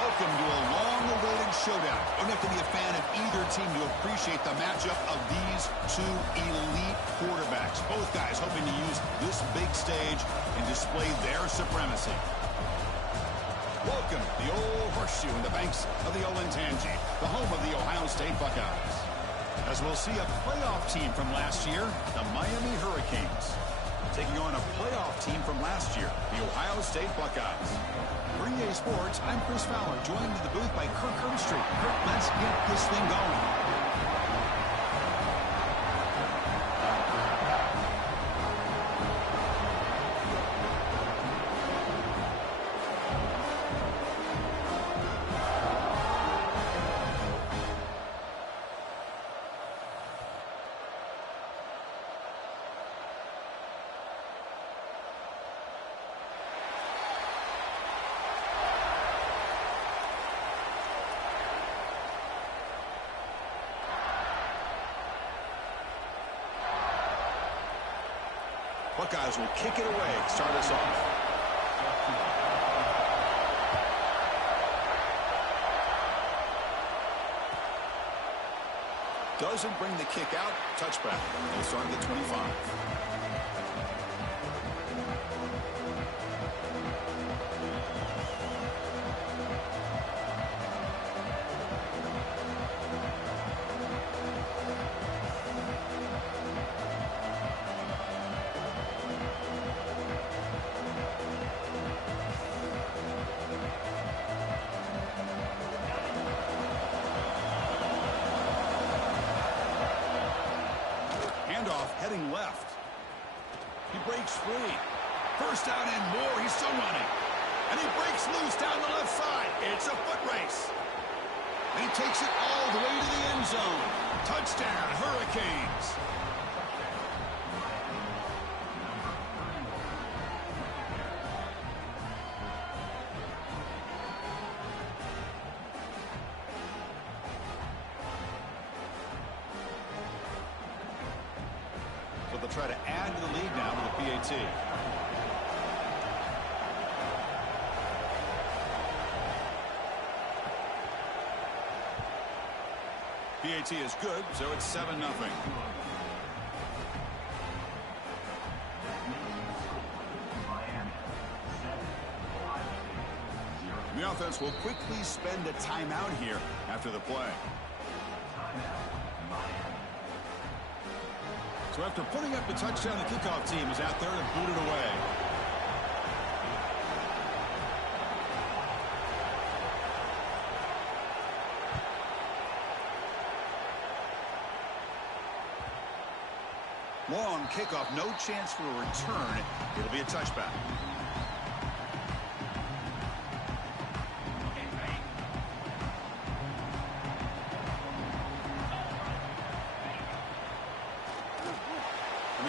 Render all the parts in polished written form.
Welcome to a long-awaited showdown. You don't have to be a fan of either team to appreciate the matchup of these two elite quarterbacks. Both guys hoping to use this big stage and display their supremacy. Welcome to the old horseshoe in the banks of the Olentangy, the home of the Ohio State Buckeyes. As we'll see a playoff team from last year, the Miami Hurricanes, taking on a playoff team from last year, the Ohio State Buckeyes. For EA Sports, I'm Chris Fowler, joined in the booth by Kirk Herbstreit. Kirk, let's get this thing going. Buckeyes will kick it away, start us off. Doesn't bring the kick out, touchback. They'll start at the 25. Heading left. He breaks free. First down and more. He's still running. And he breaks loose down the left side. It's a foot race. And he takes it all the way to the end zone. Touchdown, Hurricanes. They'll try to add to the lead now with the PAT. PAT is good, so it's 7-0. The offense will quickly spend a timeout here after the play. So after putting up the touchdown, the kickoff team is out there to boot it away. Long kickoff, no chance for a return. It'll be a touchback.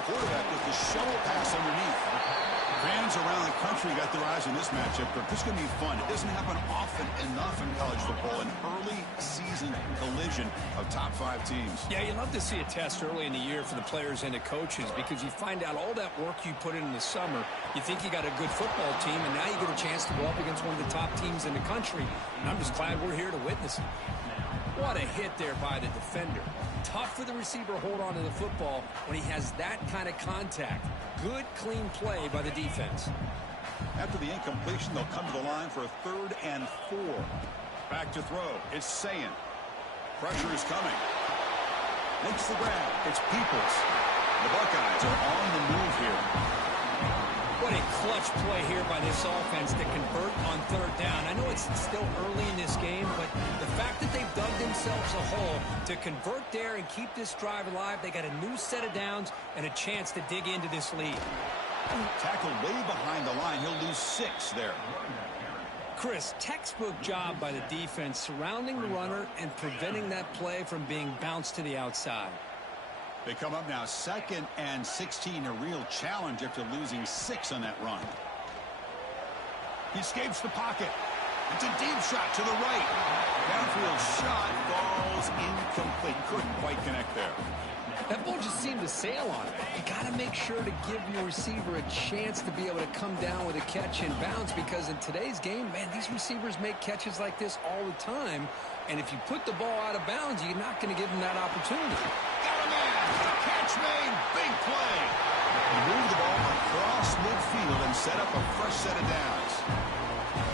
Quarterback with the shovel pass underneath. Fans around the country got their eyes on this matchup. This is going to be fun. It doesn't happen often enough in college football, an early season collision of top 5 teams. Yeah, you love to see a test early in the year for the players and the coaches because you find out all that work you put in the summer. You think you got a good football team, and now you get a chance to go up against one of the top teams in the country. And I'm just glad we're here to witness it. What a hit there by the defender. Tough for the receiver to hold on to the football when he has that kind of contact. Good, clean play by the defense. After the incompletion, they'll come to the line for a 3rd and 4. Back to throw. It's Sayin. Pressure is coming. Makes the grab. It's Peoples. The Buckeyes are on the move here. What a clutch play here by this offense to convert on 3rd down. I know it's still early in this game, but the fact that they've dug themselves a hole to convert there and keep this drive alive, they got a new set of downs and a chance to dig into this lead. Tackled way behind the line. He'll lose 6 there. Chris, textbook job by the defense surrounding the runner and preventing that play from being bounced to the outside. They come up now 2nd and 16, a real challenge after losing 6 on that run. He escapes the pocket. It's a deep shot to the right. Downfield shot falls incomplete. Couldn't quite connect there. That ball just seemed to sail on it. You got to make sure to give your receiver a chance to be able to come down with a catch and bounce, because in today's game, man, these receivers make catches like this all the time. And if you put the ball out of bounds, you're not going to give them that opportunity. Got a man. Catch made. Big play. He moved the ball across midfield and set up a fresh set of downs.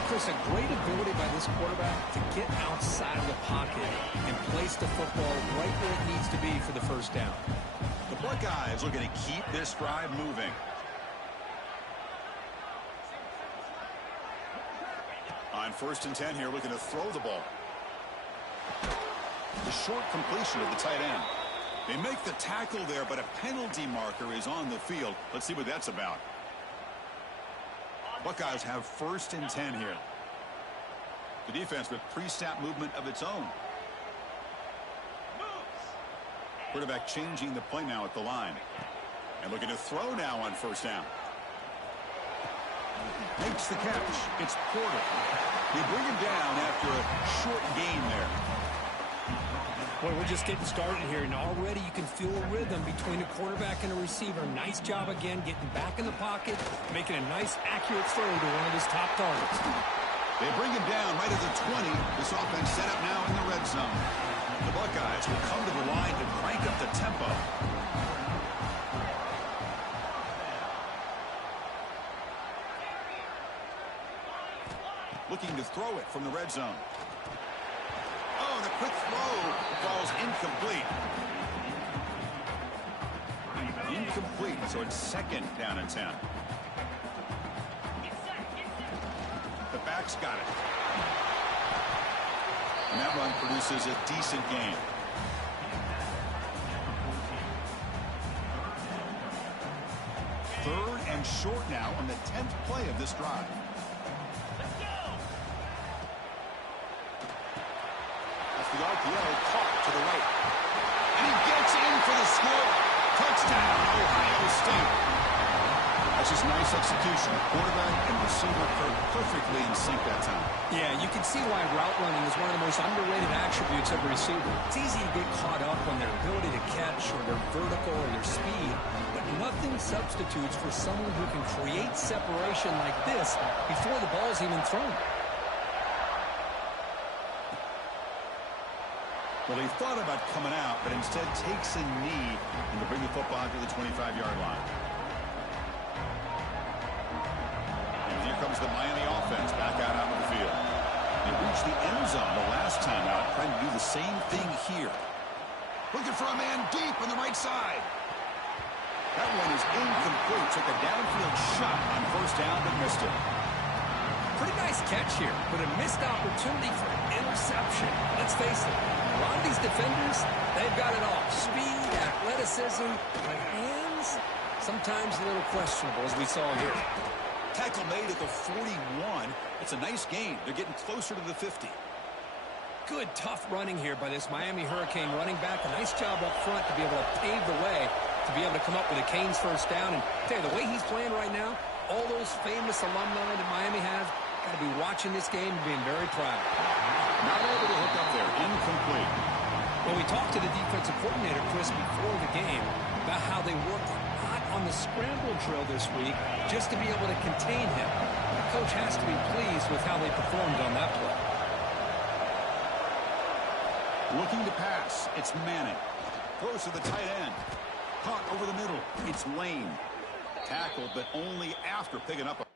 Chris, a great ability by this quarterback to get outside of the pocket and place the football right where it needs to be for the first down. The Buckeyes looking to keep this drive moving. On 1st and 10 here, looking to throw the ball. The short completion of the tight end. They make the tackle there, but a penalty marker is on the field. Let's see what that's about. Buckeyes have 1st and 10 here. The defense with pre-snap movement of its own. Quarterback changing the play now at the line. And looking to throw now on 1st down. Makes the catch. It's Porter. They bring him down after a short gain there. Boy, we're just getting started here, and already you can feel a rhythm between a quarterback and a receiver. Nice job again getting back in the pocket, making a nice, accurate throw to one of his top targets. They bring him down right at the 20. This offense set up now in the red zone. The Buckeyes will come to the line to crank up the tempo. Looking to throw it from the red zone. Oh, the quick throw falls incomplete. Incomplete, so it's 2nd down and 10. The back's got it. And that run produces a decent gain. Third and short now on the 10th play of this drive. That's the RPO caught to the right. And he gets in for the score. Touchdown, Ohio State. That's just nice execution. Quarterback and receiver perfectly in sync that time. Yeah, you can see why route running is one of the most underrated attributes of a receiver. It's easy to get caught up on their ability to catch or their vertical or their speed, but nothing substitutes for someone who can create separation like this before the ball's even thrown. Well, he thought about coming out, but instead takes a knee and to bring the football to the 25-yard line. And here comes the Miami offense back out onto the field. They reached the end zone the last time out, trying to do the same thing here. Looking for a man deep on the right side. That one is incomplete. Took a downfield shot on 1st down, but missed it. Pretty nice catch here, but a missed opportunity for an interception. Let's face it, a lot of these defenders, they've got it all. Speed, athleticism, but hands, sometimes a little questionable, as we saw here. Tackle made at the 41. It's a nice gain. They're getting closer to the 50. Good, tough running here by this Miami Hurricane running back. A nice job up front to be able to pave the way, to be able to come up with a Canes 1st down. And tell you, the way he's playing right now, all those famous alumni that Miami has, got to be watching this game and being very proud. Not able to hook up there. Incomplete. Well, we talked to the defensive coordinator, Chris, before the game about how they worked a lot on the scramble drill this week just to be able to contain him. The coach has to be pleased with how they performed on that play. Looking to pass. It's Manning. Throws to the tight end. Caught over the middle. It's Lane. Tackled, but only after picking up a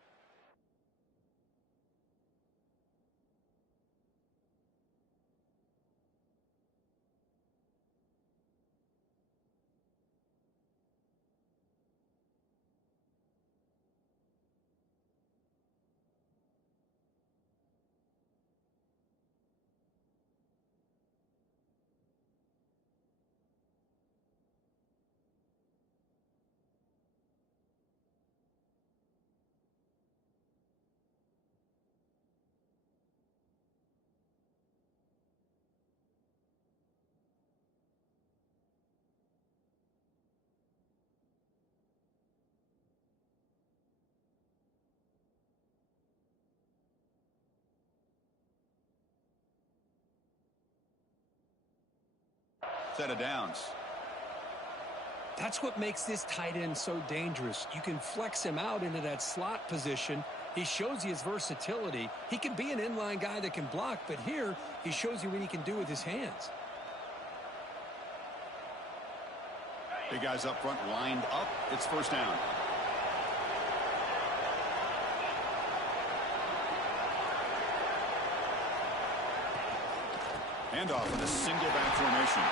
set of downs. That's what makes this tight end so dangerous. You can flex him out into that slot position. He shows you his versatility. He can be an inline guy that can block, but here he shows you what he can do with his hands. Big guys up front lined up. It's first down. Handoff in a single back formation.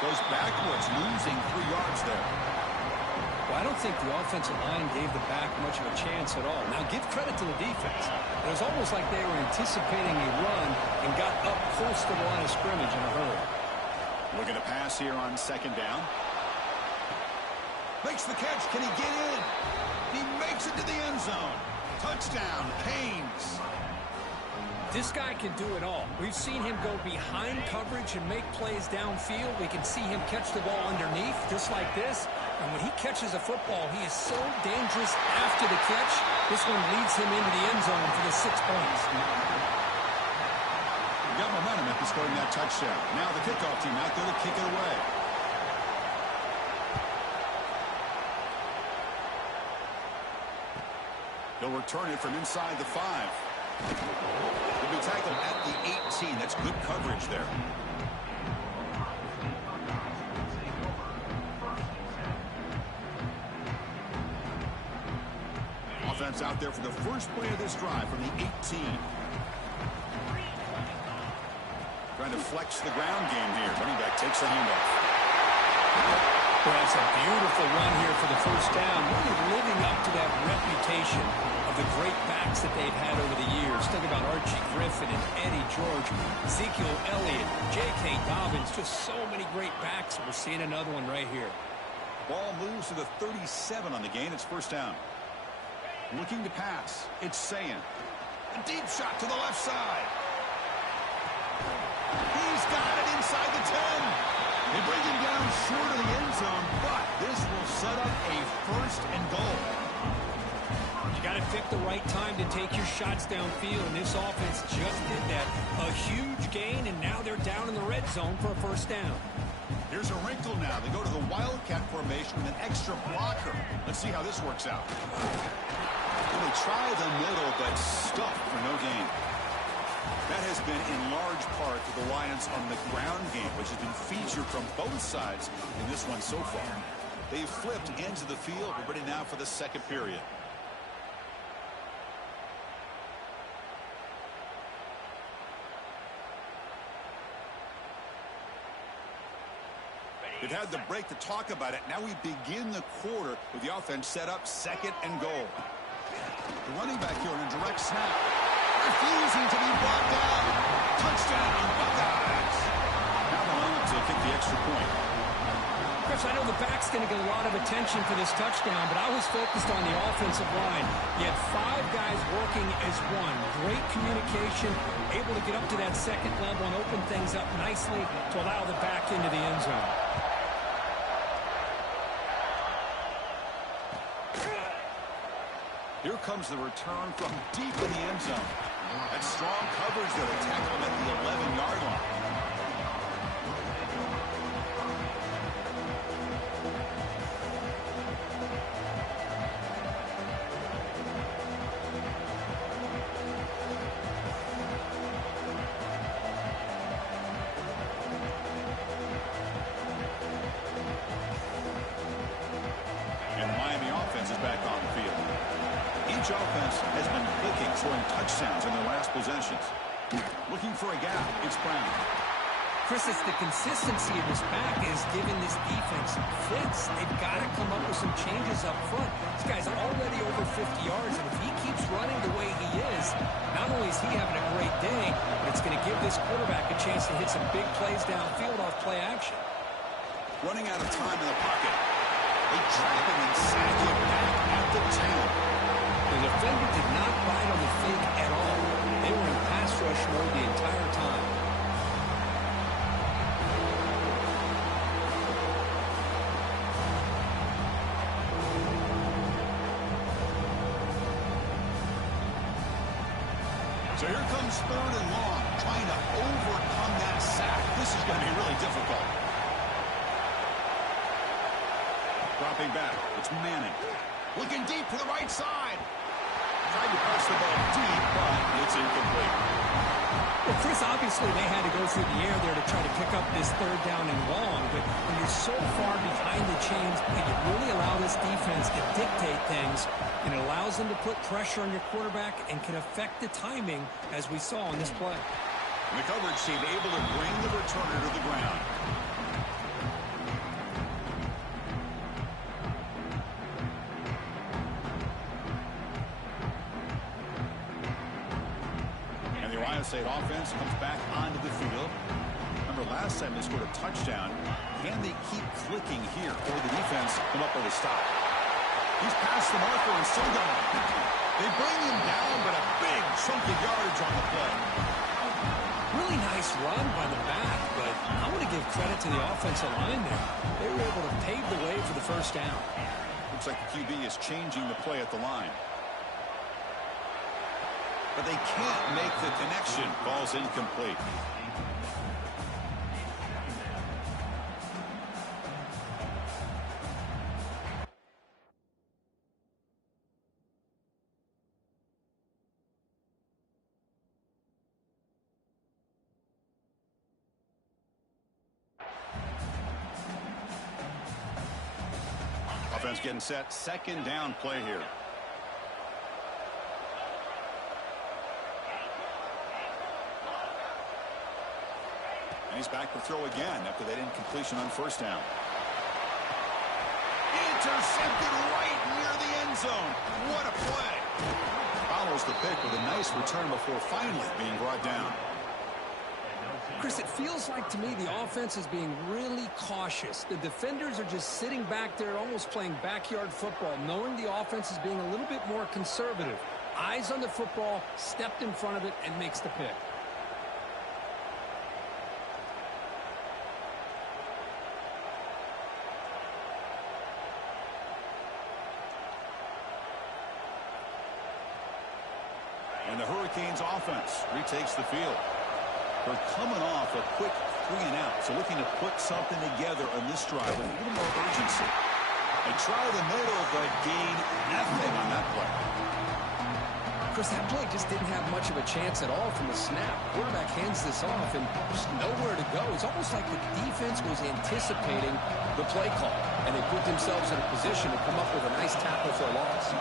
Goes backwards, losing 3 yards there. Well, I don't think the offensive line gave the back much of a chance at all. Now, give credit to the defense. It was almost like they were anticipating a run and got up close to the line of scrimmage in a hurry. Looking to pass here on second down. Makes the catch. Can he get in? He makes it to the end zone. Touchdown, Canes. This guy can do it all. We've seen him go behind coverage and make plays downfield. We can see him catch the ball underneath, just like this. And when he catches a football, he is so dangerous after the catch. This one leads him into the end zone for the 6 points. Got momentum after scoring that touchdown. Now the kickoff team out there to kick it away. He'll return it from inside the 5. He'll be tackled at the 18. That's good coverage there. Offense out there for the first play of this drive from the 18. Trying to flex the ground game here. Running back takes the handoff. Well, that's a beautiful run here for the first down. Really living up to that reputation of the great backs that they've had over the years. Think about Archie Griffin and Eddie George, Ezekiel Elliott, J.K. Dobbins. Just so many great backs. We're seeing another one right here. Ball moves to the 37 on the gain. It's first down. Looking to pass. It's Sayan. A deep shot to the left side. He's got it inside the 10. They bring him down short of the end zone, but this will set up a first and goal. You got to pick the right time to take your shots downfield, and this offense just did that. A huge gain, and now they're down in the red zone for a first down. Here's a wrinkle now. They go to the Wildcat formation with an extra blocker. Let's see how this works out. They try the middle, but stuffed for no gain. That has been in large part the reliance on the ground game, which has been featured from both sides in this one so far. They've flipped ends of the field. We're ready now for the second period. They've had the break to talk about it. Now we begin the quarter with the offense set up second and goal. The running back here on a direct snap. Refusing to be brought down. Touchdown, Buckeyes. Now the line to kick the extra point. Chris, I know the back's going to get a lot of attention for this touchdown, but I was focused on the offensive line. You had 5 guys working as one. Great communication, able to get up to that second level and open things up nicely to allow the back into the end zone. Here comes the return from deep in the end zone. That's strong coverage there to tackle him at the 11-yard line. And the Miami offense is back on the field. Each offense has been clicking, scoring touchdowns in their last possessions. Looking for a gap, it's Brown. Chris, it's the consistency of this back is giving this defense fits. They've got to come up with some changes up front. This guy's already over 50 yards, and if he keeps running the way he is, not only is he having a great day, but it's going to give this quarterback a chance to hit some big plays downfield off play action. Running out of time in the pocket. They trap him and sack him back at the 10. The defender did not bite on the fake at all. They were in pass rush mode the entire time. So here comes third and long, trying to overcome that sack. This is going to be really difficult. Dropping back. It's Manning. Looking deep to the right side. Tried to press the ball deep, but it's incomplete. Well, Chris, obviously they had to go through the air there to try to pick up this third down and long, but when you're so far behind the chains, you can really allow this defense to dictate things, and it allows them to put pressure on your quarterback and can affect the timing, as we saw on this play. The coverage team able to bring the returner to the ground. Ohio State offense comes back onto the field. Remember, last time they scored a touchdown. Can they keep clicking here, or the defense come up with a stop? He's past the marker and still going. They bring him down, but a big chunk of yardage on the play. Really nice run by the back, but I want to give credit to the offensive line there. They were able to pave the way for the first down. Looks like the QB is changing the play at the line. But they can't make the connection. Ball's incomplete. Offense getting set. Second down play here. And he's back to throw again after that incompletion on first down. Intercepted right near the end zone. What a play. Follows the pick with a nice return before finally being brought down. Chris, it feels like to me the offense is being really cautious. The defenders are just sitting back there almost playing backyard football, knowing the offense is being a little bit more conservative. Eyes on the football, stepped in front of it, and makes the pick. And the Hurricanes offense retakes the field. They're coming off a quick 3 and out, so looking to put something together on this drive with a little more urgency. They try the middle, but gain nothing on that play. Chris, that play just didn't have much of a chance at all from the snap. Quarterback hands this off, and there's nowhere to go. It's almost like the defense was anticipating the play call, and they put themselves in a position to come up with a nice tackle for a loss.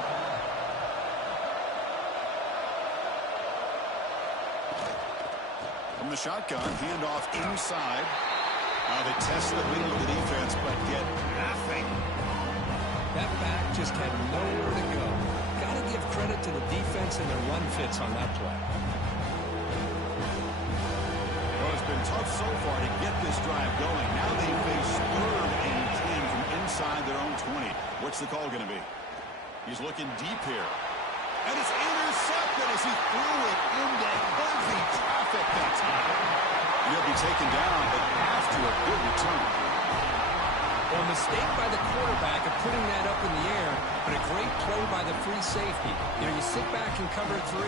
From the shotgun, handoff inside. They test the middle of the defense, but get nothing. That back just had nowhere to go. Got to give credit to the defense and their run fits on that play. Well, it's been tough so far to get this drive going. Now they face 3rd and 10 from inside their own 20. What's the call going to be? He's looking deep here. And it's intercepted as he threw it into heavy traffic that time. And he'll be taken down, but after a good return. Well, a mistake by the quarterback of putting that up in the air, but a great play by the free safety. You know, you sit back and cover 3.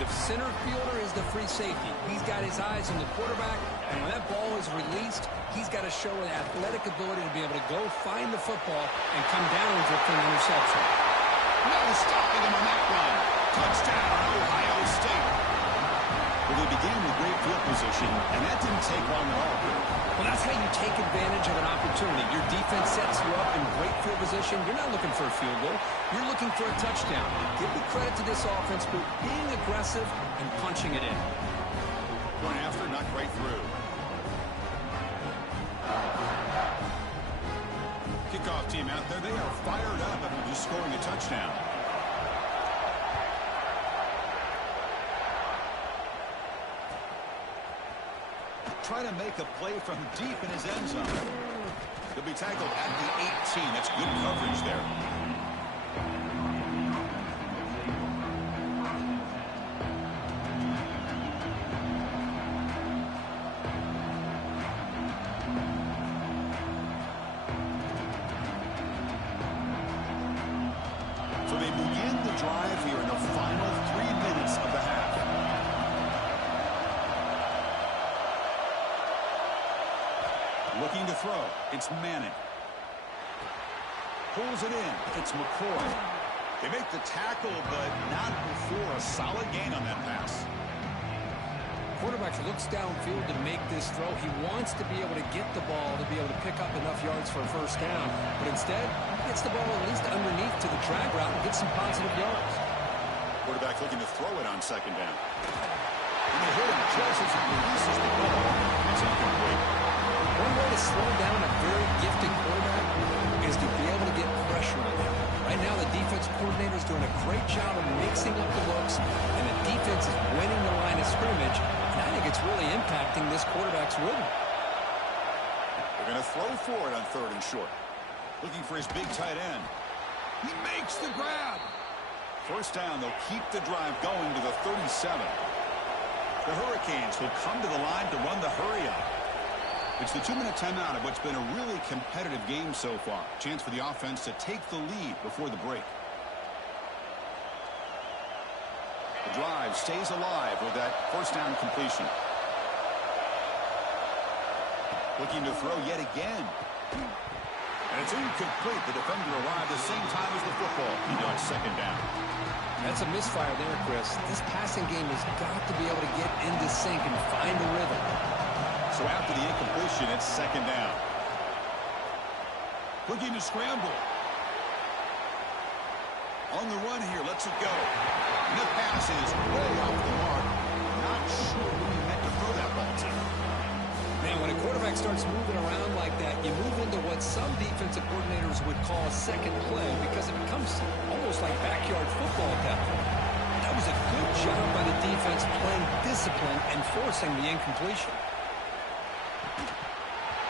The center fielder is the free safety. He's got his eyes on the quarterback, and when that ball is released, he's got to show an athletic ability to be able to go find the football and come down with it for an interception. No stopping him on that run. Touchdown, Ohio State. Well, they began with great field position, and that didn't take long at all. Well, that's how you take advantage of an opportunity. Your defense sets you up in great field position. You're not looking for a field goal. You're looking for a touchdown. Give the credit to this offense for being aggressive and punching it in. Going after, knocked right through. Kickoff team out there, they are fired up after just scoring a touchdown. Try to make a play from deep in his end zone. He'll be tackled at the 18. That's good coverage there. So they begin the drive here in the final 3 minutes of the half. Looking to throw. It's Manning. pulls it in. It's McCoy. They make the tackle, but not before a solid gain on that pass. Quarterback looks downfield to make this throw. He wants to be able to get the ball to be able to pick up enough yards for a first down. But instead, he gets the ball at least underneath to the drag route and gets some positive yards. Quarterback looking to throw it on second down. And they hit him just as he releases the ball. It's incomplete. One way to slow down a very gifted quarterback is to be able to get pressure on him. Right now, the defense coordinator is doing a great job of mixing up the looks, and the defense is winning the line of scrimmage. And I think it's really impacting this quarterback's rhythm. They're going to throw for it on 3rd and short. Looking for his big tight end. He makes the grab. First down, they'll keep the drive going to the 37. The Hurricanes will come to the line to run the hurry up. It's the 2-minute timeout of what's been a really competitive game so far. Chance for the offense to take the lead before the break. The drive stays alive with that first down completion. Looking to throw yet again. And it's incomplete. The defender arrived the same time as the football. Now it's second down. That's a misfire there, Chris. This passing game has got to be able to get into sync and find a rhythm. So after the incompletion, it's second down. Looking to scramble. On the run here, lets it go. And the pass is way off the mark. Not sure who he meant to throw that ball to. Man, when a quarterback starts moving around like that, you move into what some defensive coordinators would call a second play because it becomes almost like backyard football at that point. That was a good job by the defense playing discipline and forcing the incompletion.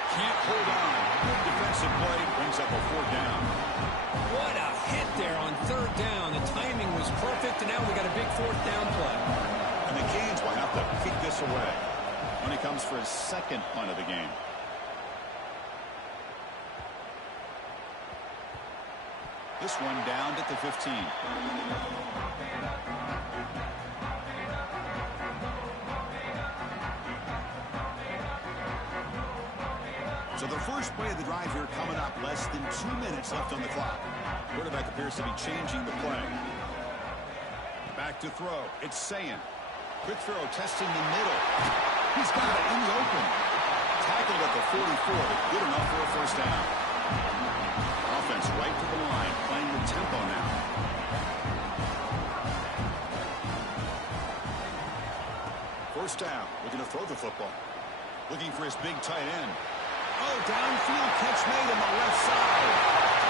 Can't hold on. Good defensive play brings up a 4th down. What a hit there on 3rd down. The timing was perfect, and now we got a big 4th down play. And the Canes will have to kick this away when he comes for his second punt of the game. This one down at the 15. So the first play of the drive here coming up. Less than 2 minutes left on the clock. Quarterback appears to be changing the play. Back to throw. It's Sayan. Quick throw, testing the middle. He's got it in the open. Tackled at the 44, but good enough for a first down. Offense right to the line, playing the tempo now. First down, looking to throw the football. Looking for his big tight end. Oh, downfield catch made on the left side.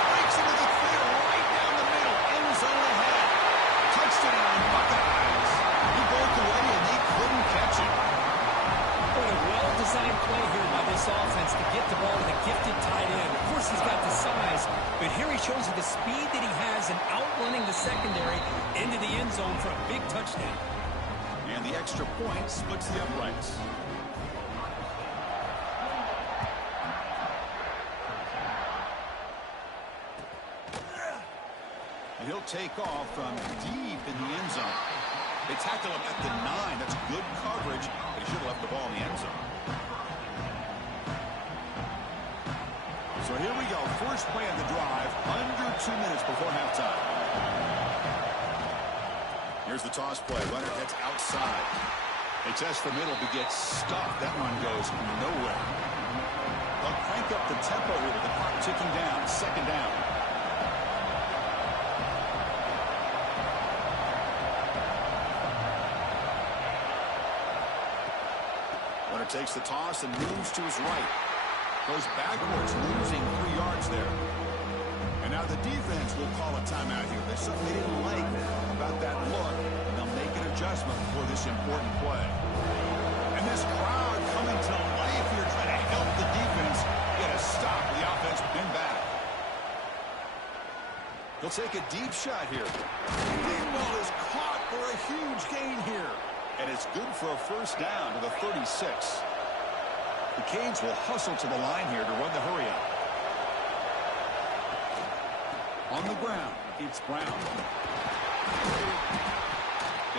Breaks into the clear, right down the middle. End zone ahead. Touchdown, Buckeyes. He broke away and they couldn't catch him. What a well-designed play here by this offense to get the ball to the gifted tight end. Of course, he's got the size, but here he shows you the speed that he has in outrunning the secondary into the end zone for a big touchdown. And the extra point splits the uprights. He'll take off from deep in the end zone. They tackle him at the 9. That's good coverage, but he should have left the ball in the end zone. So here we go. First play of the drive, under 2 minutes before halftime. Here's the toss play. Runner heads outside. They test the middle, but gets stuffed. That run goes nowhere. They'll crank up the tempo here with the clock ticking down. Second down. Takes the toss and moves to his right. Goes backwards, losing 3 yards there. And now the defense will call a timeout here. There's something they didn't like about that look, and they'll make an adjustment for this important play. And this crowd coming to life here, trying to help the defense get a stop. The offense been back. He'll take a deep shot here. Deep ball is caught for a huge gain here. And it's good for a first down to the 36. The Canes will hustle to the line here to run the hurry up. On the ground, it's Brown.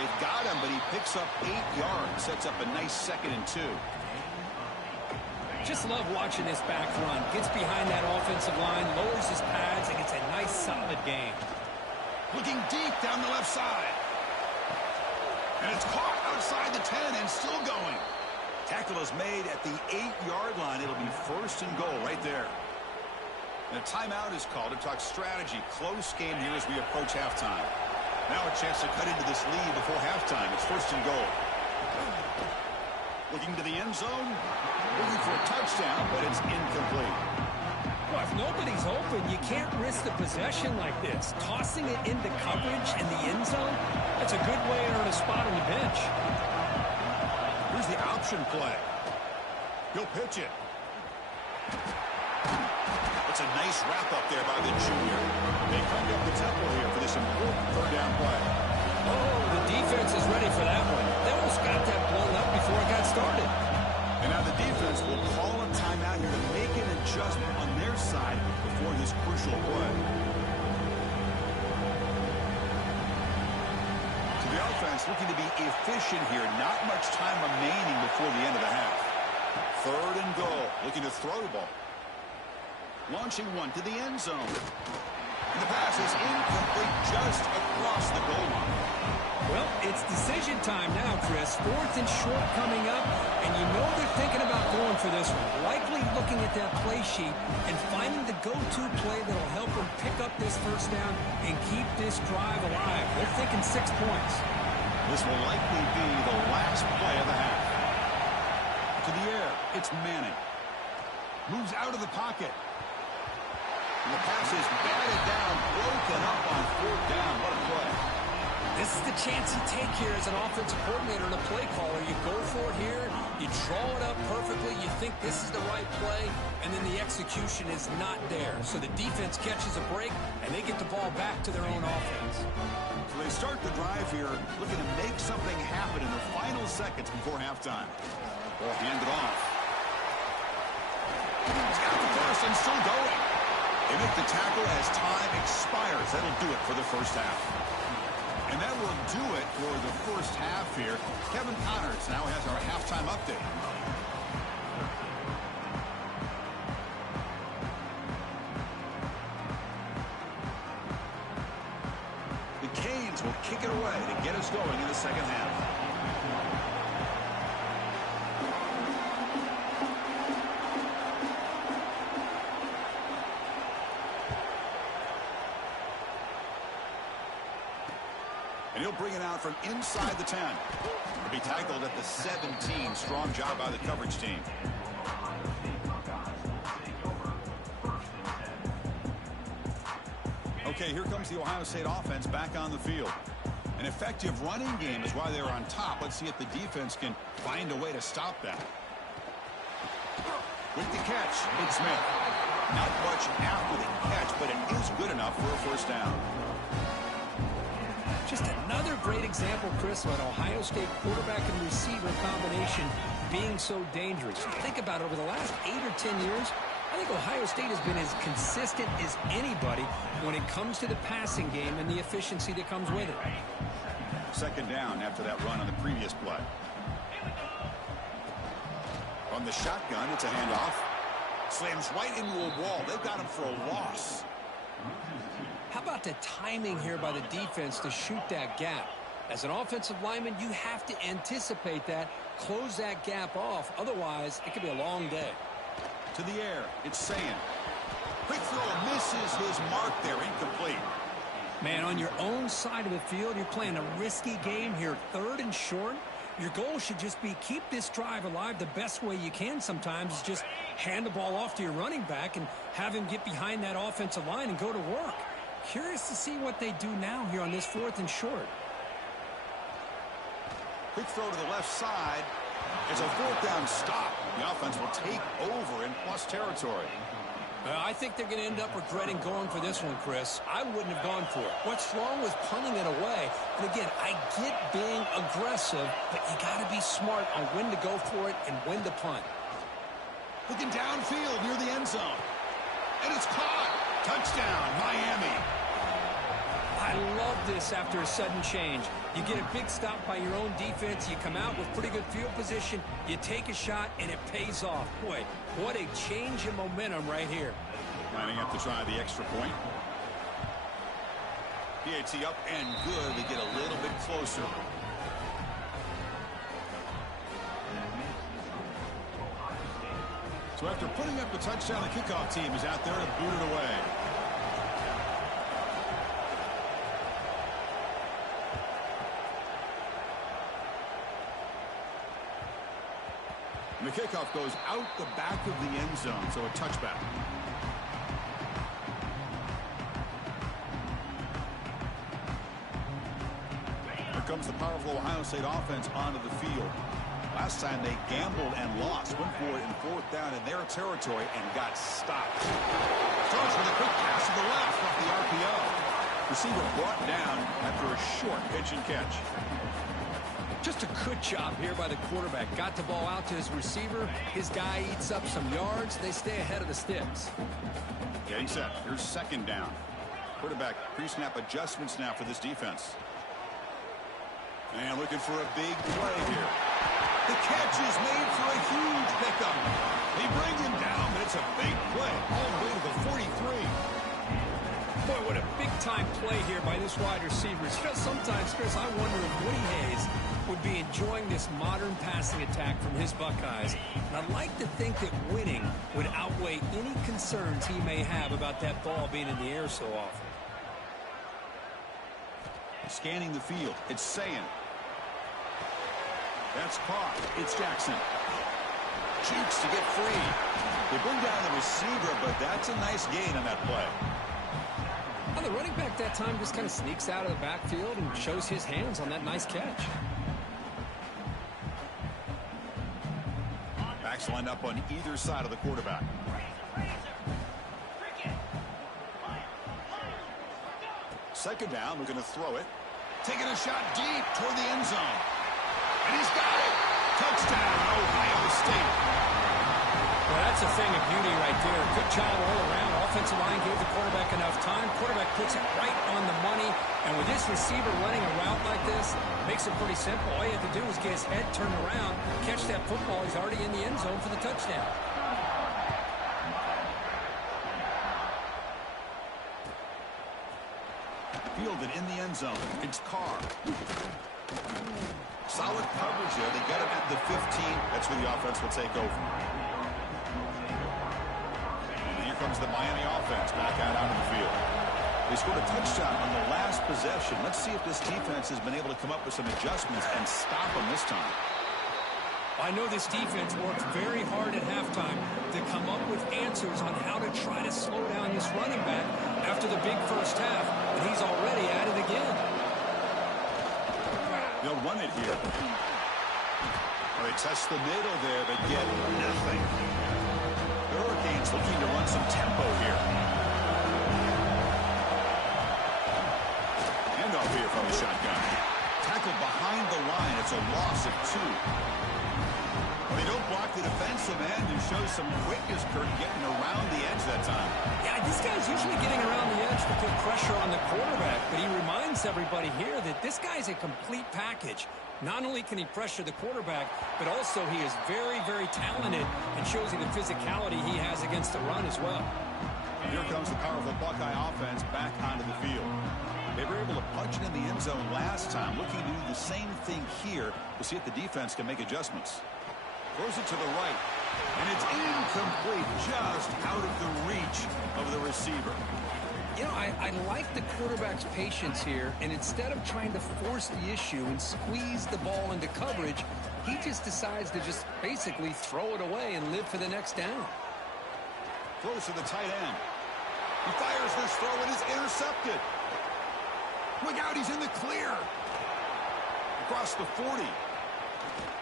They've got him, but he picks up 8 yards. Sets up a nice 2nd and 2. Just love watching this back run. Gets behind that offensive line, lowers his pads, and gets a nice, solid gain. Looking deep down the left side. And it's caught outside the 10 and still going. Tackle is made at the 8-yard line. It'll be first and goal right there. And a timeout is called to talk strategy. Close game here as we approach halftime. Now a chance to cut into this lead before halftime. It's first and goal. Looking to the end zone. Looking for a touchdown, but it's incomplete. Well, if nobody's open, you can't risk the possession like this. Tossing it into coverage in the end zone, that's a good way to earn a spot on the bench. Here's the option play. He'll pitch it. It's a nice wrap-up there by the junior. They crank up the tempo here for this important third down play. Oh, the defense is ready for that one. They almost got that blown up before it got started. And now the defense will call a timeout here to make an adjustment on their side before this crucial play. To the offense, looking to be efficient here. Not much time remaining before the end of the half. Third and goal. Looking to throw the ball. Launching one to the end zone. And the pass is incomplete just across the goal line. Well, it's decision time now, Chris. Fourth and short coming up, and you know they're thinking about going for this one. Likely looking at that play sheet and finding the go-to play that'll help them pick up this first down and keep this drive alive. They're thinking 6 points. This will likely be the last play of the half. To the air, it's Manning. Moves out of the pocket. And the pass is batted down, broken up on fourth down. What a play. This is the chance you take here as an offensive coordinator and a play caller. You go for it here, you draw it up perfectly, you think this is the right play, and then the execution is not there. So the defense catches a break, and they get the ball back to their own offense. So they start the drive here, looking to make something happen in the final seconds before halftime. Ball handed off. He's got the first and still going. They make the tackle as time expires. That'll do it for the first half. And that will do it for the first half here. Kevin Connors now has our halftime update. The Canes will kick it away to get us going in the second half. And he'll bring it out from inside the 10. He'll be tackled at the 17. Strong job by the coverage team. Okay, here comes the Ohio State offense back on the field. An effective running game is why they're on top. Let's see if the defense can find a way to stop that. With the catch, it's Smith. Not much after the catch, but it is good enough for a first down. Just another great example, Chris, of an Ohio State quarterback and receiver combination being so dangerous. Think about it, over the last 8 or 10 years, I think Ohio State has been as consistent as anybody when it comes to the passing game and the efficiency that comes with it. Second down after that run on the previous play. From the shotgun, it's a handoff. Slams right into a wall. They've got him for a loss. How about the timing here by the defense to shoot that gap? As an offensive lineman, you have to anticipate that, close that gap off. Otherwise, it could be a long day. To the air, it's Sayan. Quick throw, misses his mark there, incomplete. Man, on your own side of the field, you're playing a risky game here, third and short. Your goal should just be keep this drive alive the best way you can sometimes. Is just hand the ball off to your running back and have him get behind that offensive line and go to work. Curious to see what they do now here on this fourth and short. Quick throw to the left side. It's a fourth down stop. The offense will take over in plus territory. I think they're going to end up regretting going for this one, Chris. I wouldn't have gone for it. What's wrong with punting it away? And again, I get being aggressive, but you got to be smart on when to go for it and when to punt. Looking downfield near the end zone. And it's caught. Touchdown, Miami. I I love this after a sudden change. You get a big stop by your own defense. You come out with pretty good field position. You take a shot, and it pays off. Boy, what a change in momentum right here. Lining up to try the extra point. PAT up and good. They get a little bit closer. So after putting up the touchdown, the kickoff team is out there to boot it away. And the kickoff goes out the back of the end zone, so a touchback. Here comes the powerful Ohio State offense onto the field. Last time they gambled and lost. Went for it in fourth down in their territory and got stopped. Starts with a quick pass to the left off the RPO. Receiver brought down after a short pitch and catch. Just a good job here by the quarterback. Got the ball out to his receiver. His guy eats up some yards. They stay ahead of the sticks. Getting set. Here's second down. Quarterback pre-snap adjustments now for this defense. And looking for a big play here. The catch is made for a huge pickup. They bring him down, but it's a big play all the way to the 43. Boy, what a big-time play here by this wide receiver. Sometimes, Chris, I wonder if Woody Hayes would be enjoying this modern passing attack from his Buckeyes. And I'd like to think that winning would outweigh any concerns he may have about that ball being in the air so often. Scanning the field, it's Sayin. That's caught. It's Jackson. Jukes to get free. They bring down the receiver, but that's a nice gain on that play. Well, the running back that time just kind of sneaks out of the backfield and shows his hands on that nice catch. Backs lined up on either side of the quarterback. Second down, we're going to throw it. Taking a shot deep toward the end zone. And he's got it. Touchdown, Ohio State. Well, that's a thing of beauty right there. Good job all around. Offensive line gave the quarterback enough time. Quarterback puts it right on the money. And with this receiver running a route like this, makes it pretty simple. All you have to do is get his head turned around, catch that football. He's already in the end zone for the touchdown. Fielded in the end zone. It's Carr. Solid coverage there. They get him at the 15. That's where the offense will take over. And here comes the Miami offense back out onto the field. They scored a touchdown on the last possession. Let's see if this defense has been able to come up with some adjustments and stop them this time. I know this defense worked very hard at halftime to come up with answers on how to try to slow down this running back after the big first half, and he's already at it again. They'll run it here. Well, they test the middle there, but get nothing. The Hurricanes looking to run some tempo here. Handoff here from the shotgun. Tackled behind the line. It's a loss of 2. Well, they don't block the defensive end and show some quickness, Kurt, getting around the edge that time. Yeah, this guy's usually getting around the edge to put pressure on the quarterback, but he reminds everybody here that this guy's a complete package. Not only can he pressure the quarterback, but also he is very, very talented and shows you the physicality he has against the run as well. And here comes the powerful Buckeye offense back onto the field. They were able to punch it in the end zone last time, looking to do the same thing here to see if the defense can make adjustments. Throws it to the right, and it's incomplete, just out of the reach of the receiver. You know, I like the quarterback's patience here, and instead of trying to force the issue and squeeze the ball into coverage, he just decides to just basically throw it away and live for the next down. Throws to the tight end. He fires this throw, and is intercepted. Look out, he's in the clear. Across the 40.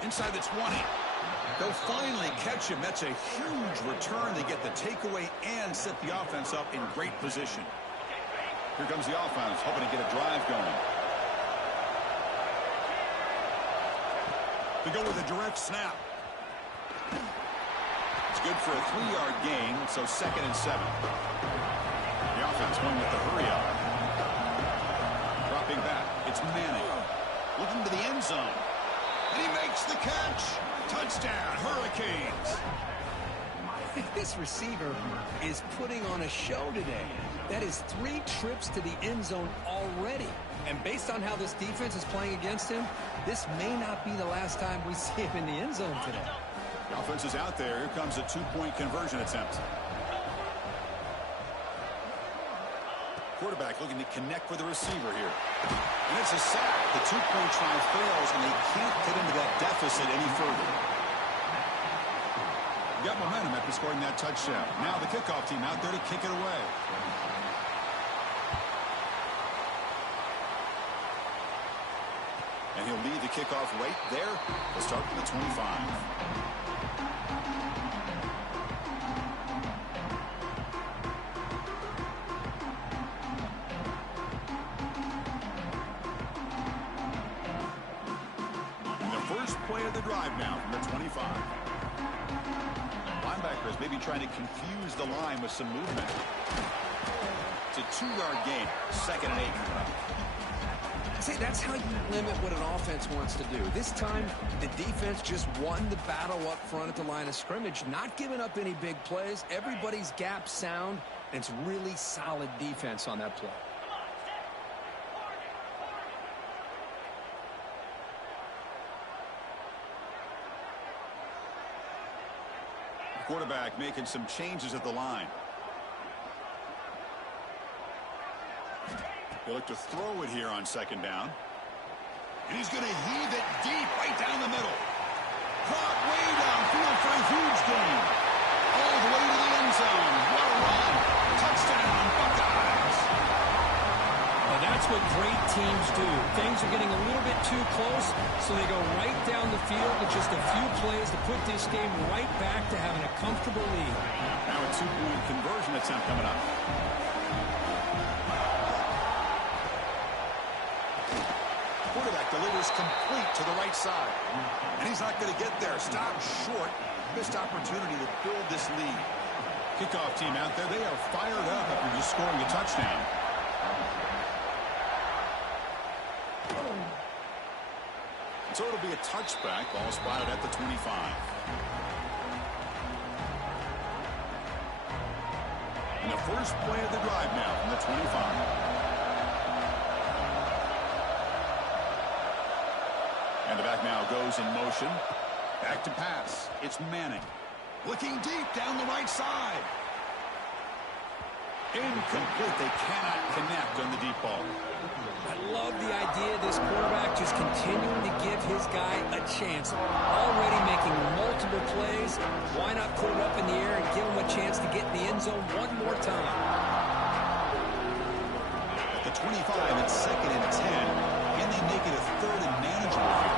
Inside the 20. They'll finally catch him. That's a huge return. They get the takeaway and set the offense up in great position. Here comes the offense, hoping to get a drive going. They go with a direct snap. It's good for a 3-yard gain, so 2nd and 7. The offense going with the hurry up. It's Manning. Looking to the end zone. And he makes the catch. Touchdown, Hurricanes. This receiver is putting on a show today. That is 3 trips to the end zone already. And based on how this defense is playing against him, this may not be the last time we see him in the end zone today. The offense is out there. Here comes a 2-point conversion attempt. Quarterback looking to connect with the receiver here. And it's a sack. The 2-point try fails, and they can't get into that deficit any further. Got momentum after scoring that touchdown. Now the kickoff team out there to kick it away. And he'll lead the kickoff right there. We'll start from the 25. Play of the drive now from the 25. Linebackers maybe trying to confuse the line with some movement. It's a 2-yard gain. 2nd and 8. See, that's how you limit what an offense wants to do. This time, the defense just won the battle up front at the line of scrimmage, not giving up any big plays. Everybody's gap sound, and it's really solid defense on that play. Quarterback making some changes at the line. They look to throw it here on 2nd down. And he's going to heave it deep right down the middle. Caught way downfield for a huge gain. All the way to the end zone. What a run. Touchdown, Buckeyes. Well, that's what great teams do. Things are getting a little bit too close, so they go right down the field with just a few plays to put this game right back to having a comfortable lead. Now a 2-point conversion attempt coming up. Quarterback delivers complete to the right side. And he's not going to get there. Stop short. Missed opportunity to build this lead. Kickoff team out there. They are fired up after just scoring a touchdown. So it'll be a touchback. Ball spotted at the 25. And the first play of the drive now from the 25. And the back now goes in motion. Back to pass. It's Manning. Looking deep down the right side. Incomplete. They cannot connect on the deep ball. I love the idea of this quarterback just continuing to give his guy a chance. Already making multiple plays. Why not put it up in the air and give him a chance to get in the end zone one more time? At the 25, it's 2nd and 10. Can they make it a 3rd and manageable here?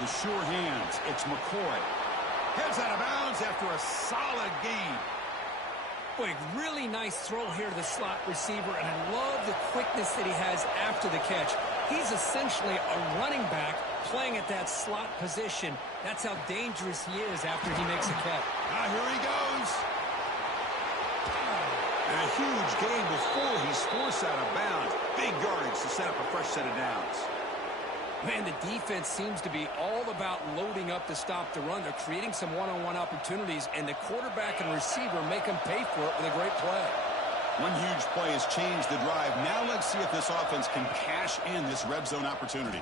The sure hands. It's McCoy. Heads out of bounds after a solid gain. Boy, really nice throw here to the slot receiver, and I love the quickness that he has after the catch. He's essentially a running back playing at that slot position. That's how dangerous he is after he makes a catch. Here he goes. And a huge gain before he's forced out of bounds. Big yardage to set up a fresh set of downs. Man, the defense seems to be all about loading up to stop the run. They're creating some one-on-one opportunities, and the quarterback and receiver make them pay for it with a great play. One huge play has changed the drive. Now let's see if this offense can cash in this red zone opportunity.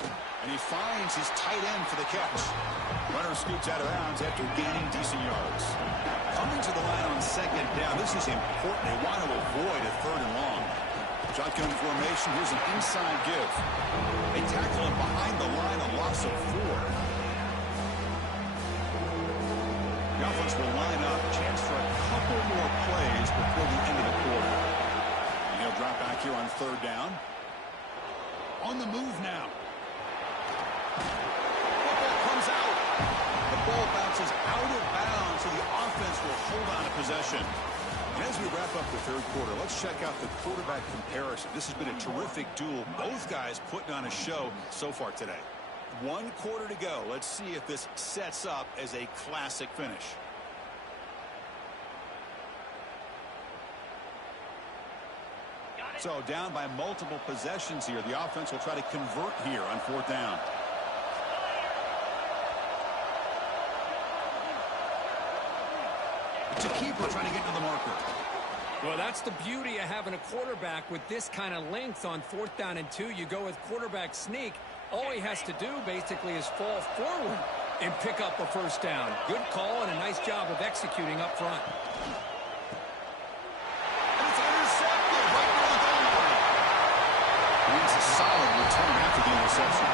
And he finds his tight end for the catch. Runner scoots out of bounds after gaining decent yards. Coming to the line on 2nd down. This is important. They want to avoid a 3rd and long. Shotgun formation. Here's an inside give. They tackle him behind the line, a loss of 4. The offense will line up. Chance for a couple more plays before the end of the quarter. And he'll drop back here on 3rd down. On the move now. Football comes out. The ball bounces out of bounds, so the offense will hold on to possession. And as we wrap up the 3rd quarter, let's check out the quarterback comparison. This has been a terrific duel. Both guys putting on a show so far today. 1 quarter to go. Let's see if this sets up as a classic finish. So down by multiple possessions here. The offense will try to convert here on 4th down. It's a keeper trying to get to the marker. Well, that's the beauty of having a quarterback with this kind of length on 4th down and 2. You go with quarterback sneak. All he has to do basically is fall forward and pick up a 1st down. Good call and a nice job of executing up front. And it's intercepted right near the goal line. It's a solid return after the interception.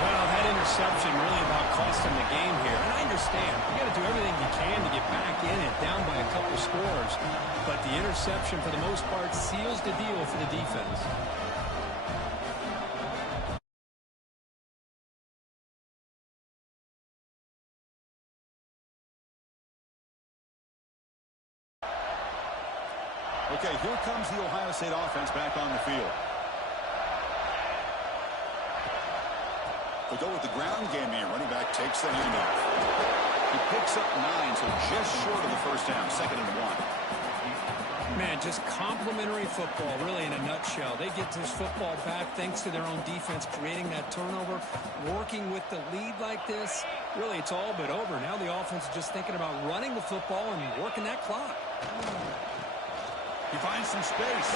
Well, that interception really about cost him the game here. And I understand. You got to do everything you can to get back in it, down by a couple scores. But the interception, for the most part, seals the deal for the defense. Okay, here comes the Ohio State offense back on the field. They'll go with the ground game here. Running back takes the handoff. He picks up 9, so just short of the 1st down. 2nd and 1. Man, just complimentary football, really, in a nutshell. They get this football back thanks to their own defense, creating that turnover, working with the lead like this. Really, it's all but over. Now the offense is just thinking about running the football and working that clock. He finds some space.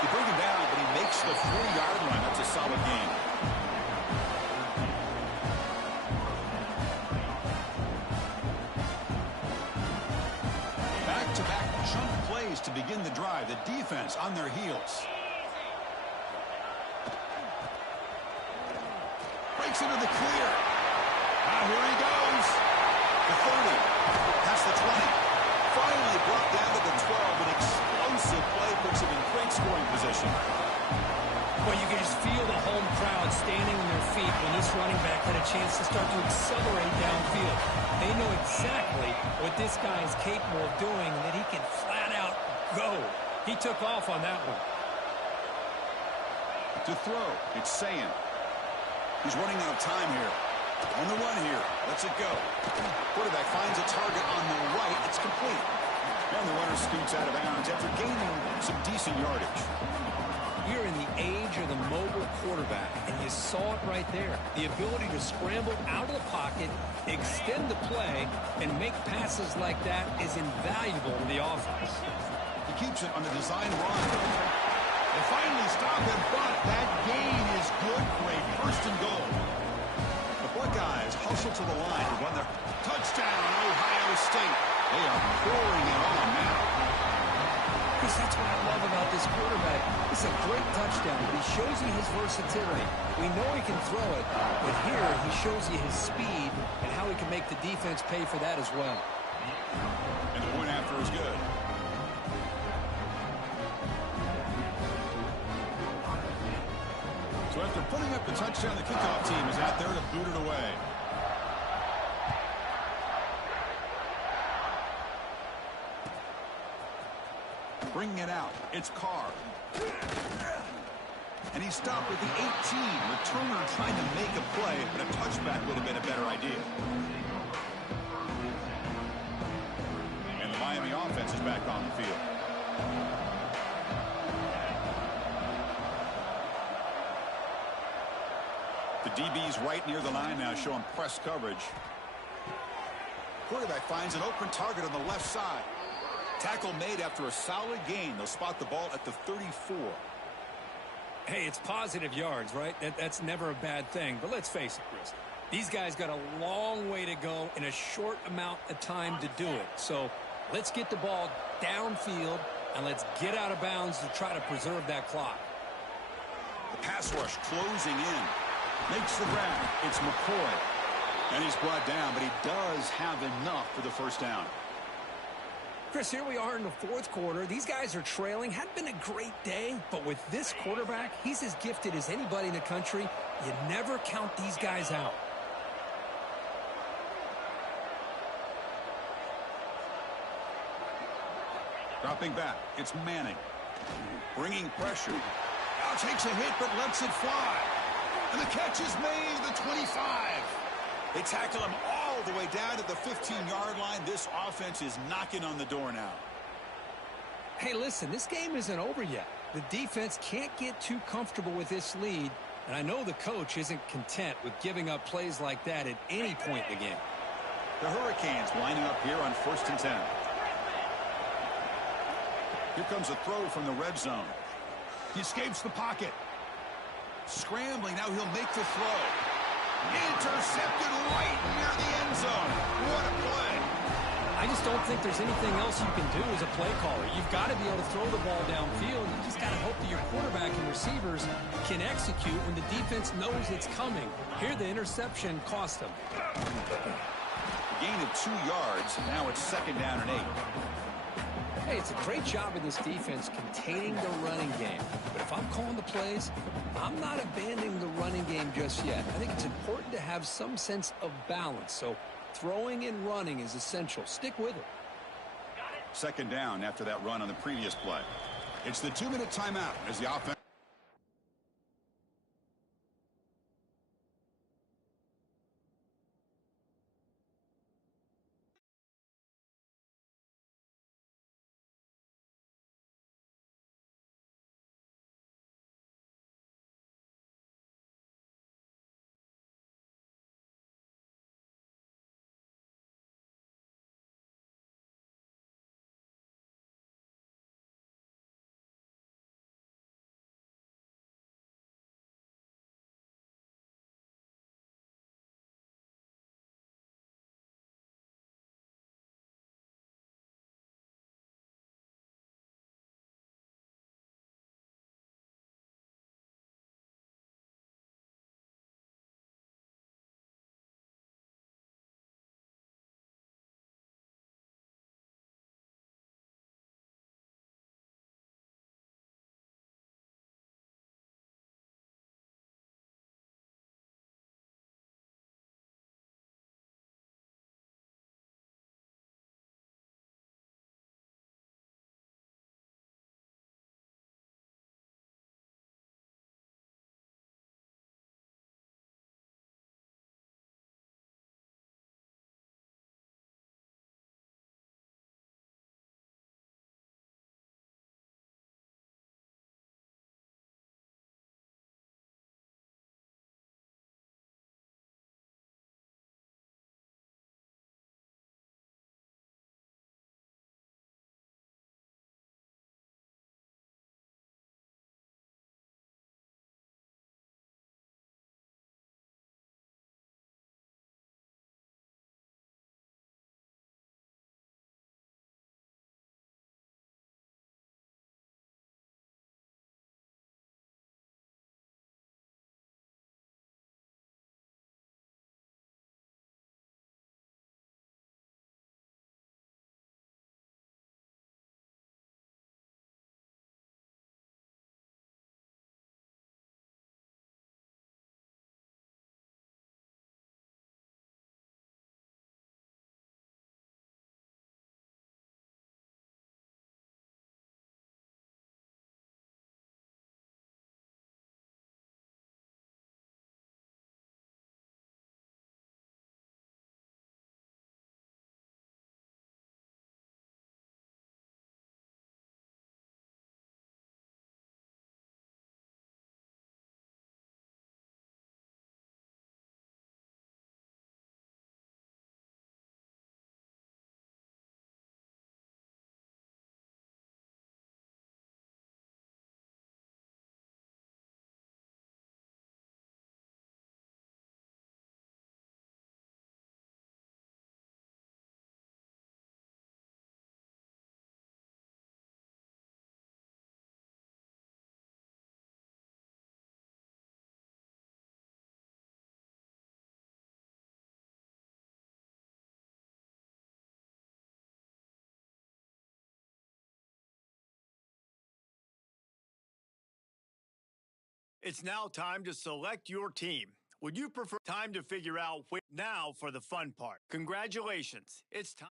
They bring him down, but he makes the 40-yard line. That's a solid gain. Back-to-back chunk plays to begin the drive. The defense on their heels. Breaks into the clear. Now here he goes. The 30. Past the 20. Finally brought down to the 12. An explosive play puts him in great scoring position. Well, you can just feel the home crowd standing on their feet when this running back had a chance to start to accelerate downfield. They know exactly what this guy is capable of doing, that he can flat out go. He took off on that one. To throw, it's Sayin. He's running out of time here. On the run here. Lets it go. Quarterback finds a target on the right. It's complete. And the runner scoots out of bounds after gaining some decent yardage. You're in the age of the mobile quarterback, and you saw it right there. The ability to scramble out of the pocket, extend the play, and make passes like that is invaluable to the offense. He keeps it on the design run. They finally stop it, but that gain is good for a 1st and goal. The Buckeyes hustle to the line to run their touchdown, Ohio State. They are pouring it on now. Because that's what I love about this quarterback. It's a great touchdown, but he shows you his versatility. We know he can throw it, but here he shows you his speed and how he can make the defense pay for that as well. And the point after is good. So after putting up the touchdown, the kickoff team is out there to boot it away. Bringing it out, it's Carr. And he stopped with the 18. Returner trying to make a play, but a touchback would have been a better idea. And the Miami offense is back on the field. The DB's right near the line now, showing press coverage. Quarterback finds an open target on the left side. Tackle made after a solid gain. They'll spot the ball at the 34. Hey, it's positive yards, right? That's never a bad thing. But let's face it, Chris. These guys got a long way to go in a short amount of time to do it. So let's get the ball downfield, and let's get out of bounds to try to preserve that clock. The pass rush closing in. Makes the grab. It's McCoy. And he's brought down, but he does have enough for the 1st down. Chris, here we are in the 4th quarter. These guys are trailing. Hadn't been a great day, but with this quarterback, he's as gifted as anybody in the country. You never count these guys out. Dropping back, it's Manning. Bringing pressure. Now takes a hit, but lets it fly. And the catch is made, the 25. They tackle him all the way down to the 15-yard line. This offense is knocking on the door now. Hey, listen, this game isn't over yet. The defense can't get too comfortable with this lead, and I know the coach isn't content with giving up plays like that at any point in the game. The Hurricanes lining up here on 1st and 10. Here comes a throw from the red zone. He escapes the pocket. Scrambling, now he'll make the throw. Intercepted right near the end zone. What a play. I just don't think there's anything else you can do as a play caller. You've got to be able to throw the ball downfield. You just got to hope that your quarterback and receivers can execute when the defense knows it's coming. Here, the interception cost them. Gain of 2 yards. Now it's 2nd down and 8. Hey, it's a great job of this defense containing the running game. But if I'm calling the plays, I'm not abandoning the running game just yet. I think it's important to have some sense of balance. So throwing and running is essential. Stick with it. 2nd down after that run on the previous play. It's the 2-minute timeout as the offense. It's now time to select your team. Would you prefer time to figure out now for the fun part? Congratulations. It's time.